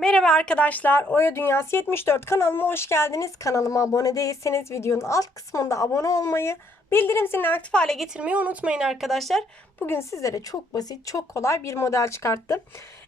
Merhaba arkadaşlar. Oya Dünyası 74 kanalıma hoş geldiniz. Kanalıma abone değilseniz videonun alt kısmında abone olmayı, bildirim zilini aktif hale getirmeyi unutmayın arkadaşlar. Bugün sizlere çok basit, çok kolay bir model çıkarttım.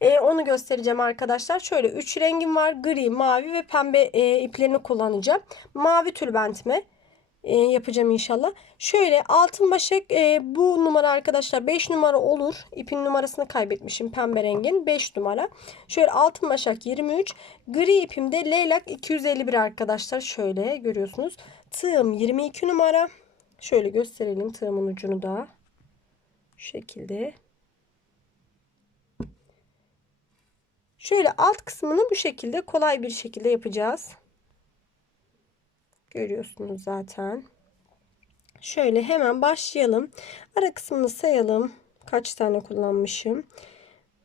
Ee, onu göstereceğim arkadaşlar. Şöyle 3 rengim var. Gri, mavi ve pembe e, iplerini kullanacağım. Mavi tülbentime e, yapacağım inşallah. Şöyle altın başak e, bu numara arkadaşlar 5 numara olur. İpin numarasını kaybetmişim pembe rengin 5 numara. Şöyle altın başak 23. Gri ipimde leylak 251 arkadaşlar. Şöyle görüyorsunuz. Tığım 22 numara. Şöyle gösterelim tığımın ucunu da. Şu şekilde. Şöyle alt kısmını bu şekilde kolay bir şekilde yapacağız. Görüyorsunuz zaten. Şöyle hemen başlayalım. Ara kısmını sayalım. Kaç tane kullanmışım?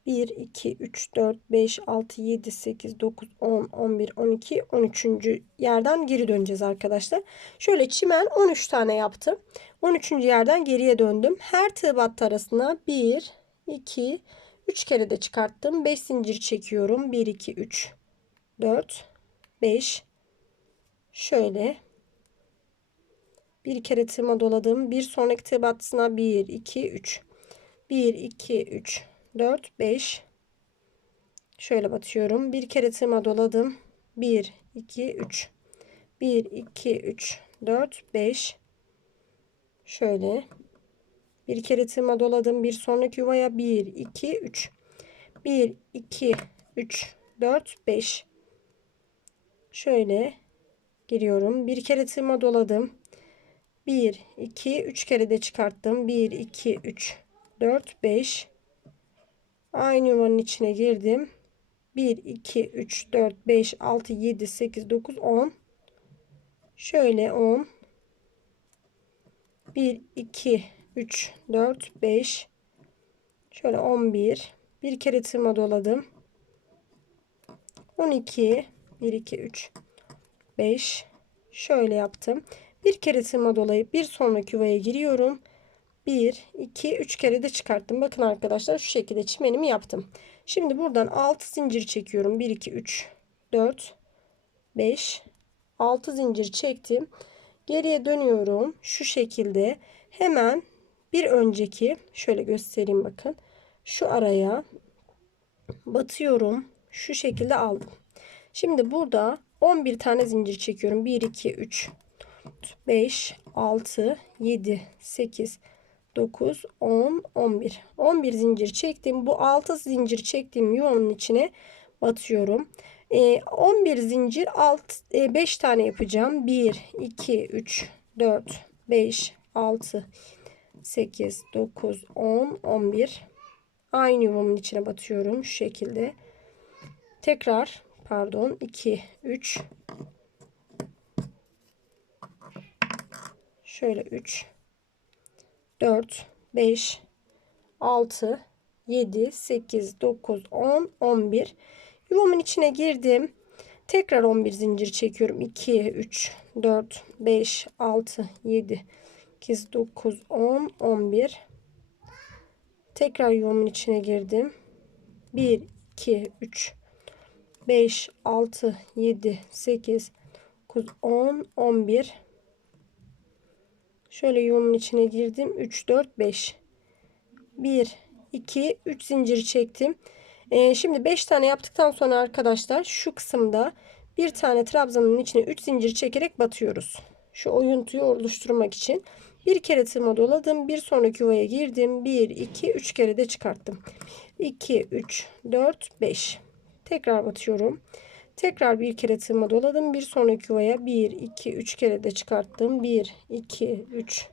1, 2, 3, 4, 5, 6, 7, 8, 9, 10, 11, 12, 13. yerden geri döneceğiz arkadaşlar. Şöyle çimen 13 tane yaptım. 13. yerden geriye döndüm. Her tığ battı arasına 1, 2, 3 kere de çıkarttım. 5 zincir çekiyorum. 1, 2, 3, 4, 5, şöyle bir kere tığıma doladım. Bir sonraki tığ battısına 1, 2, 3. 1, 2, 3, 4, 5. Şöyle batıyorum. Bir kere tığıma doladım. 1, 2, 3. 1, 2, 3, 4, 5. Şöyle. Bir kere tığıma doladım. Bir sonraki yuvaya 1, 2, 3. 1, 2, 3, 4, 5. Şöyle giriyorum. Bir kere tığıma doladım. 1, 2, 3 kere de çıkarttım. 1, 2, 3, 4, 5. Aynı yuvanın içine girdim. 1, 2, 3, 4, 5, 6, 7, 8, 9, 10. Şöyle 10. 1, 2, 3, 4, 5. Şöyle 11. Bir kere tığıma doladım. 12. 1, 2, 3, 5. Şöyle yaptım. Bir kere tığıma dolayıp bir sonraki yuvaya giriyorum. 1, 2, 3 kere de çıkarttım. Bakın arkadaşlar şu şekilde çimenimi yaptım. Şimdi buradan 6 zincir çekiyorum. 1, 2, 3, 4, 5, 6 zincir çektim. Geriye dönüyorum. Şu şekilde hemen bir önceki şöyle göstereyim bakın. Şu araya batıyorum. Şu şekilde aldım. Şimdi burada 11 tane zincir çekiyorum. 1, 2, 3, 5, 6, 7, 8, 9, 10, 11. 11 zincir çektim. Bu 6 zincir çektiğim yuvanın içine batıyorum. E, 11 zincir alt, e, 5 tane yapacağım. 1, 2, 3, 4, 5, 6, 8, 9, 10, 11. Aynı yuvamın içine batıyorum. Şu şekilde. Tekrar pardon 2, 3, Şöyle 3, 4, 5, 6, 7, 8, 9, 10, 11. Yuvamın içine girdim. Tekrar 11 zincir çekiyorum. 2, 3, 4, 5, 6, 7, 8, 9, 10, 11. Tekrar yuvamın içine girdim. 1, 2, 3, 5, 6, 7, 8, 9, 10, 11. Şöyle yuvamın içine girdim. 3, 4, 5. 1, 2, 3 zincir çektim. Ee, şimdi 5 tane yaptıktan sonra arkadaşlar şu kısımda bir tane trabzanın içine 3 zincir çekerek batıyoruz. Şu oyuntuyu oluşturmak için. Bir kere tığıma doladım. Bir sonraki yuvaya girdim. 1, 2, 3 kere de çıkarttım. 2, 3, 4, 5. Tekrar batıyorum. Tekrar bir kere tığıma doladım. Bir sonraki yuvaya 1, 2, 3 kere de çıkarttım. 1, 2, 3,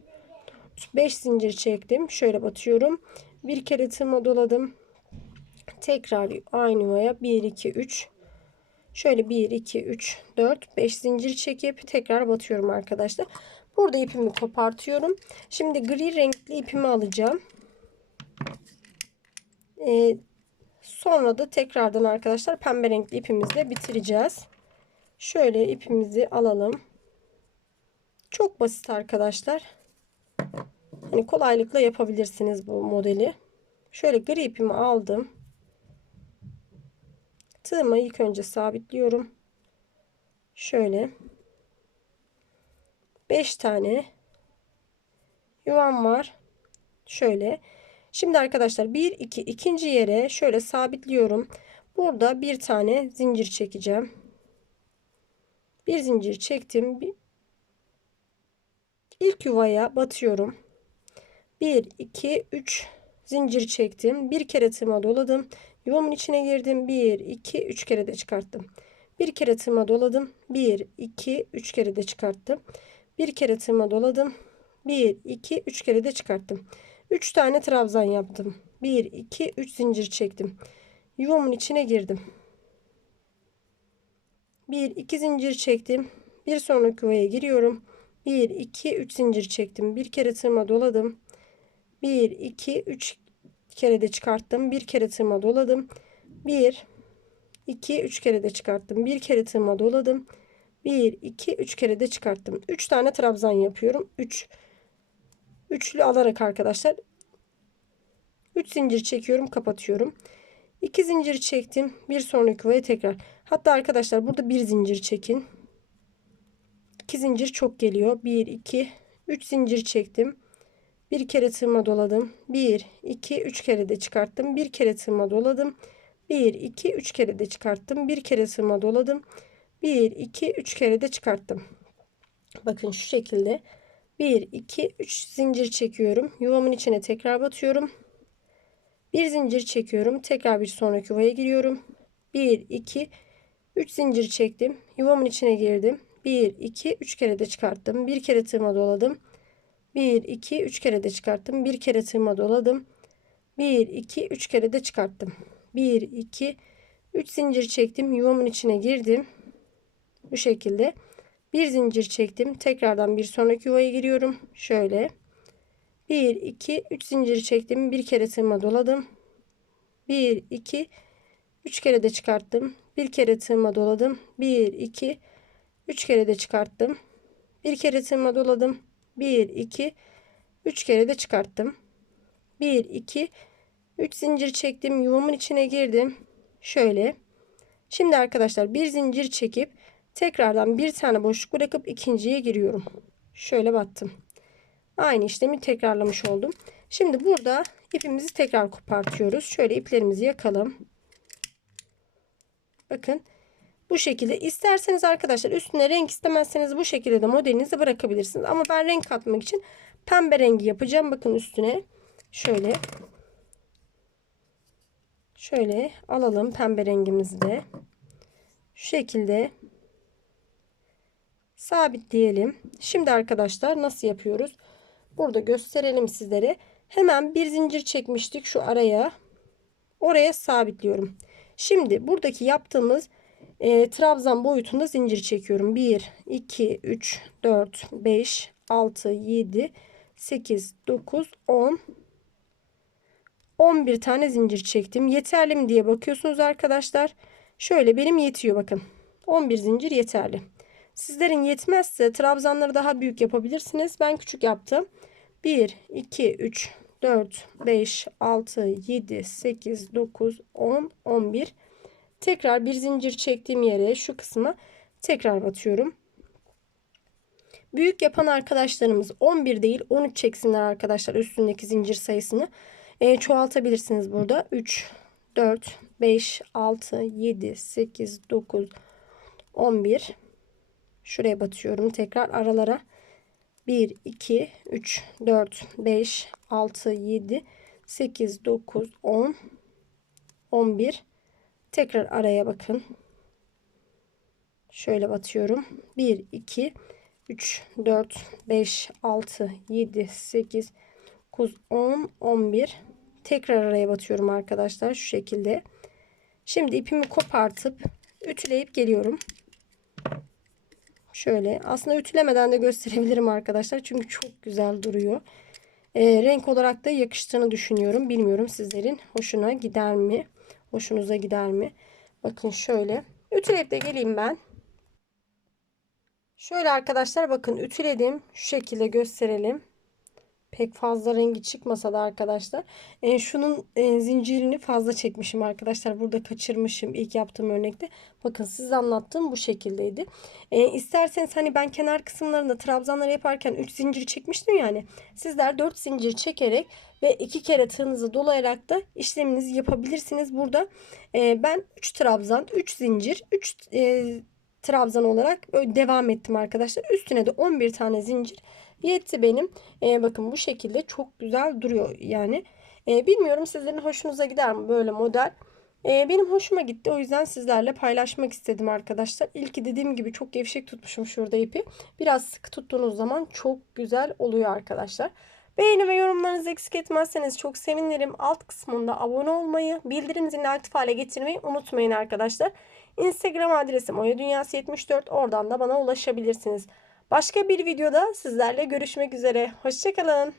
5 zincir çektim. Şöyle batıyorum. Bir kere tığıma doladım. Tekrar aynı yuvaya 1, 2, 3. Şöyle 1, 2, 3, 4, 5 zincir çekip tekrar batıyorum arkadaşlar. Burada ipimi kopartıyorum. Şimdi gri renkli ipimi alacağım. Ee, Sonra da tekrardan arkadaşlar pembe renkli ipimizle bitireceğiz. Şöyle ipimizi alalım. Çok basit arkadaşlar. Hani kolaylıkla yapabilirsiniz bu modeli. Şöyle gri ipimi aldım. Tığımı ilk önce sabitliyorum. Şöyle 5 tane yuvam var. Şöyle. Şimdi arkadaşlar 1 2 ikinci yere şöyle sabitliyorum. Burada bir tane zincir çekeceğim. Bir zincir çektim. İlk yuvaya batıyorum. 1 2 3 zincir çektim. Bir kere tığıma doladım. Yuvamın içine girdim. 1 2 3 kere de çıkarttım. Bir kere tığıma doladım. 1 2 3 kere de çıkarttım. Bir kere tığıma doladım. 1 2 3 kere de çıkarttım. 3 tane trabzan yaptım. 1 2 3 zincir çektim. Yuvamın içine girdim. 1 2 zincir çektim. Bir sonraki yuvaya giriyorum. 1 2 3 zincir çektim. Bir kere tığıma doladım. 1 2 3 kere de çıkarttım. Bir kere tığıma doladım. 1 2 3 kere de çıkarttım. Bir kere tığıma doladım. 1 2 3 kere de çıkarttım. 3 tane trabzan yapıyorum. 3 üçlü alarak arkadaşlar 3 zincir çekiyorum, kapatıyorum. 2 zincir çektim. Bir sonraki yuvaya tekrar. Hatta arkadaşlar burada bir zincir çekin. 2 zincir çok geliyor. 1 2 3 zincir çektim. Bir kere tığıma doladım. 1 2 3 kere de çıkarttım. Bir kere tığıma doladım. 1 2 3 kere de çıkarttım. Bir kere tığıma doladım. 1 2 3 kere de çıkarttım. Bakın şu şekilde 1 2 3 zincir çekiyorum. Yuvamın içine tekrar batıyorum. Bir zincir çekiyorum. Tekrar bir sonraki yuvaya giriyorum. 1 2 3 zincir çektim. Yuvamın içine girdim. 1 2 3 kere de çıkarttım. Bir kere tığıma doladım. 1 2 3 kere de çıkarttım. Bir kere tığıma doladım. 1 2 3 kere de çıkarttım. 1 2 3 zincir çektim. Yuvamın içine girdim. Bu şekilde bir zincir çektim. Tekrardan bir sonraki yuvaya giriyorum. Şöyle. 1 2 3 zincir çektim. Bir kere tığıma doladım. 1 2 3 kere de çıkarttım. Bir kere tığıma doladım. 1 2 3 kere de çıkarttım. Bir kere tığıma doladım. 1 2 3 kere de çıkarttım. 1 2 3 zincir çektim. Yuvamın içine girdim. Şöyle. Şimdi arkadaşlar bir zincir çekip tekrardan bir tane boşluk bırakıp ikinciye giriyorum. Şöyle battım. Aynı işlemi tekrarlamış oldum. Şimdi burada ipimizi tekrar kopartıyoruz. Şöyle iplerimizi yakalım. Bakın bu şekilde isterseniz arkadaşlar üstüne renk istemezseniz bu şekilde de modelinizi bırakabilirsiniz. Ama ben renk katmak için pembe rengi yapacağım. Bakın üstüne şöyle şöyle alalım pembe rengimizi de. Şu şekilde sabitleyelim. Şimdi arkadaşlar nasıl yapıyoruz? Burada gösterelim sizlere. Hemen bir zincir çekmiştik şu araya. Oraya sabitliyorum. Şimdi buradaki yaptığımız e, trabzan boyutunda zincir çekiyorum. 1, 2, 3, 4, 5, 6, 7, 8, 9, 10, 11 tane zincir çektim. Yeterli mi diye bakıyorsunuz arkadaşlar. Şöyle benim yetiyor bakın. 11 zincir yeterli. Sizlerin yetmezse trabzanları daha büyük yapabilirsiniz. Ben küçük yaptım. 1, 2, 3, 4, 5, 6, 7, 8, 9, 10, 11. Tekrar bir zincir çektiğim yere şu kısmı tekrar batıyorum. Büyük yapan arkadaşlarımız 11 değil 13 çeksinler arkadaşlar üstündeki zincir sayısını. E, çoğaltabilirsiniz burada. 3, 4, 5, 6, 7, 8, 9, 11. Şuraya batıyorum tekrar aralara. 1, 2, 3, 4, 5, 6, 7, 8, 9, 10, 11. Tekrar araya bakın. Şöyle batıyorum. 1, 2, 3, 4, 5, 6, 7, 8, 9, 10, 11. Tekrar araya batıyorum arkadaşlar. Şu şekilde. Şimdi ipimi kopartıp ütüleyip geliyorum. Şöyle aslında ütülemeden de gösterebilirim arkadaşlar. Çünkü çok güzel duruyor. E, renk olarak da yakıştığını düşünüyorum. Bilmiyorum sizlerin hoşuna gider mi? Hoşunuza gider mi? Bakın şöyle. Ütüleyip de geleyim ben. Şöyle arkadaşlar bakın ütüledim. Şu şekilde gösterelim. Pek fazla rengi çıkmasa da arkadaşlar. E, şunun e, zincirini fazla çekmişim arkadaşlar. Burada kaçırmışım ilk yaptığım örnekte. Bakın size anlattığım bu şekildeydi. E, isterseniz hani ben kenar kısımlarında trabzanları yaparken 3 zincir çekmiştim yani. Sizler 4 zincir çekerek ve 2 kere tığınızı dolayarak da işleminizi yapabilirsiniz. Burada e, ben 3 trabzan, 3 zincir, 3 e, trabzan olarak devam ettim arkadaşlar. Üstüne de 11 tane zincir yetti benim. E, bakın bu şekilde çok güzel duruyor yani. E, bilmiyorum sizlerin hoşunuza gider mi böyle model. E, benim hoşuma gitti. O yüzden sizlerle paylaşmak istedim arkadaşlar. İlki dediğim gibi çok gevşek tutmuşum şurada ipi. Biraz sıkı tuttuğunuz zaman çok güzel oluyor arkadaşlar. Beğeni ve yorumlarınızı eksik etmezseniz çok sevinirim. Alt kısmında abone olmayı, bildirim zilini aktif hale getirmeyi unutmayın arkadaşlar. Instagram adresim oyadunyası74. Oradan da bana ulaşabilirsiniz. Başka bir videoda sizlerle görüşmek üzere. Hoşçakalın.